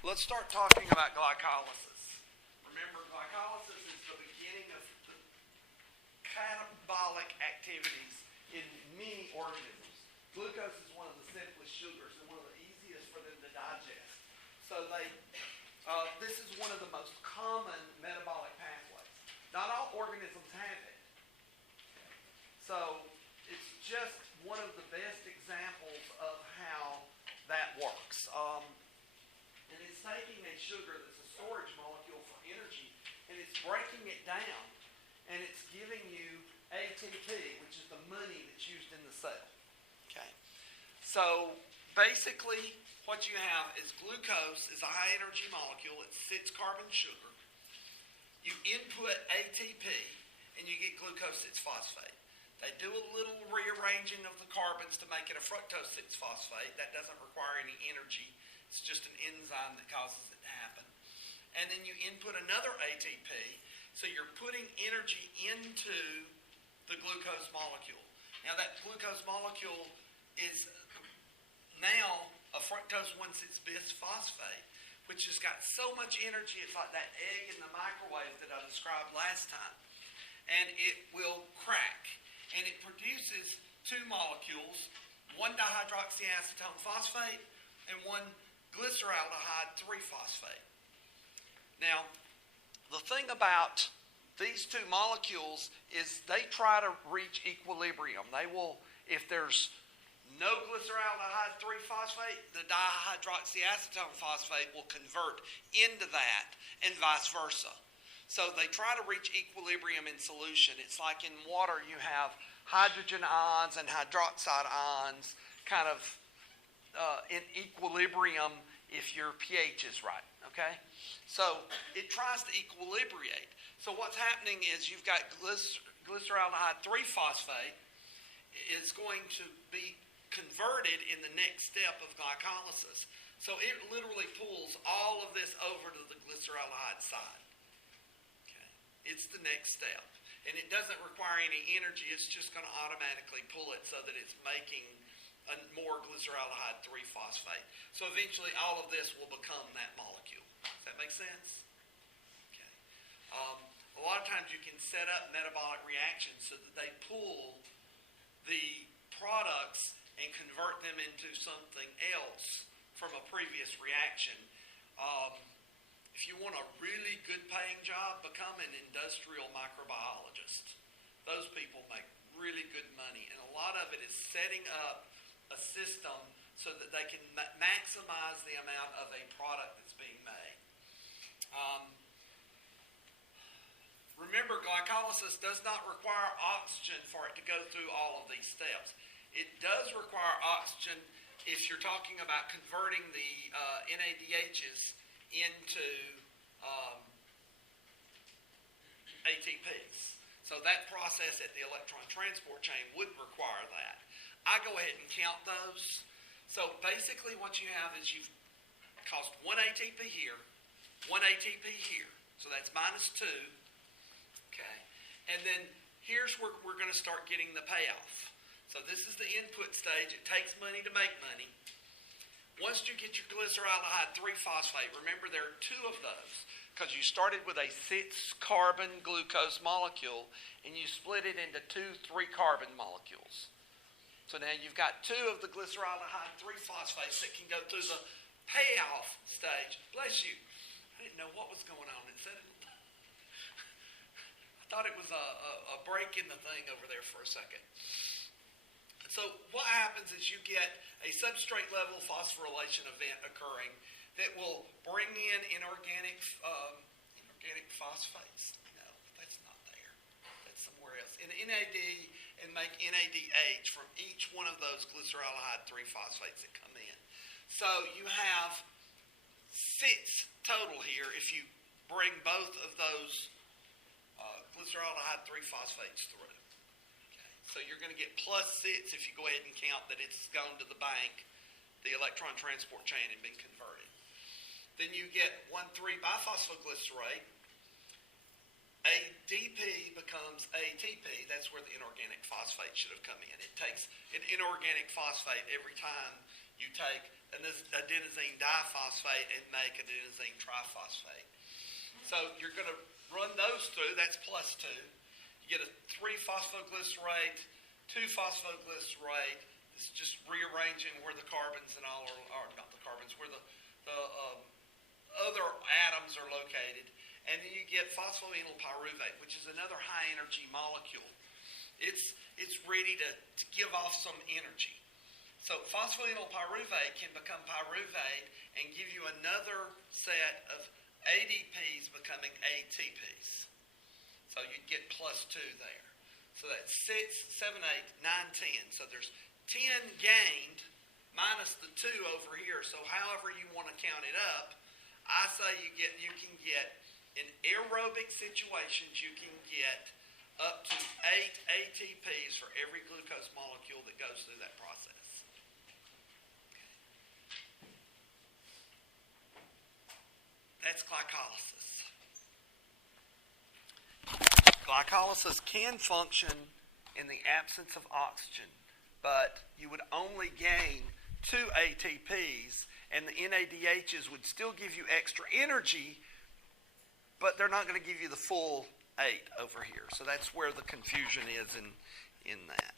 Let's start talking about glycolysis. Remember, glycolysis is the beginning of the catabolic activities in many organisms. Glucose is one of the simplest sugars and one of the easiest for them to digest. So this is one of the most common metabolic pathways. Not all organisms have it. So it's just one of the best examples of how that works. And it's taking a sugar that's a storage molecule for energy, and it's breaking it down, and it's giving you ATP, which is the money that's used in the cell. Okay. So basically, what you have is glucose is a high energy molecule. It's 6-carbon sugar. You input ATP, and you get glucose 6-phosphate. They do a little rearranging of the carbons to make it a fructose 6-phosphate. That doesn't require any energy. It's just an enzyme that causes it to happen. And then you input another ATP, so you're putting energy into the glucose molecule. Now that glucose molecule is now a fructose 1,6-bisphosphate, which has got so much energy, it's like that egg in the microwave that I described last time. And it will crack. And it produces 2 molecules, 1 dihydroxyacetone phosphate and 1 glyceraldehyde 3-phosphate. Now, the thing about these 2 molecules is they try to reach equilibrium. They will, if there's no glyceraldehyde 3-phosphate, the dihydroxyacetone phosphate will convert into that and vice versa. So they try to reach equilibrium in solution. It's like in water you have hydrogen ions and hydroxide ions kind of in equilibrium if your pH is right, okay? So it tries to equilibrate. So what's happening is you've got glyceraldehyde 3-phosphate is going to be converted in the next step of glycolysis. So it literally pulls all of this over to the glyceraldehyde side. Okay? It's the next step. And it doesn't require any energy. It's just going to automatically pull it so that it's making more glyceraldehyde 3-phosphate. So eventually all of this will become that molecule. Does that make sense? Okay. A lot of times you can set up metabolic reactions so that they pull the products and convert them into something else from a previous reaction. If you want a really good paying job, become an industrial microbiologist. Those people make really good money, and a lot of it is setting up a system so that they can maximize the amount of a product that's being made. Remember, glycolysis does not require oxygen for it to go through all of these steps. It does require oxygen if you're talking about converting the NADHs into ATPs. So that process at the electron transport chain would require that. I go ahead and count those. So basically what you have is you've cost 1 ATP here, 1 ATP here. So that's -2. Okay. And then here's where we're going to start getting the payoff. So this is the input stage. It takes money to make money. Once you get your glyceraldehyde 3-phosphate, remember there are 2 of those because you started with a 6-carbon glucose molecule and you split it into 2 3-carbon molecules. So now you've got 2 of the glyceraldehyde 3-phosphates that can go through the payoff stage. Bless you. I didn't know what was going on. It said it. I thought it was a break in the thing over there for a second. So what happens is you get a substrate level phosphorylation event occurring that will bring in inorganic phosphates. No, that's not there. That's somewhere else. In NAD and make NADH from each one of those glyceraldehyde 3-phosphates that come in. So you have 6 total here if you bring both of those glyceraldehyde 3-phosphates through. So you're going to get +6 if you go ahead and count that it's gone to the bank, the electron transport chain, and been converted. Then you get 1,3-biphosphoglycerate. ADP becomes ATP. That's where the inorganic phosphate should have come in. It takes an inorganic phosphate every time you take adenosine diphosphate and make adenosine triphosphate. So you're going to run those through. That's plus 2. You get a 3-phosphoglycerate, 2-phosphoglycerate. It's just rearranging where the carbons and all are not the carbons, where the other atoms are located. And then you get phosphoenol pyruvate, which is another high-energy molecule. It's ready to give off some energy. So phosphoenol pyruvate can become pyruvate and give you another set of ADPs becoming ATPs. So you'd get plus 2 there. So that's 6, 7, 8, 9, 10. So there's 10 gained minus the 2 over here. So however you want to count it up, I say you can get in aerobic situations, you can get up to 8 ATPs for every glucose molecule that goes through that process. That's glycolysis. Glycolysis can function in the absence of oxygen, but you would only gain 2 ATPs, and the NADHs would still give you extra energy, but they're not going to give you the full 8 over here. So that's where the confusion is in that.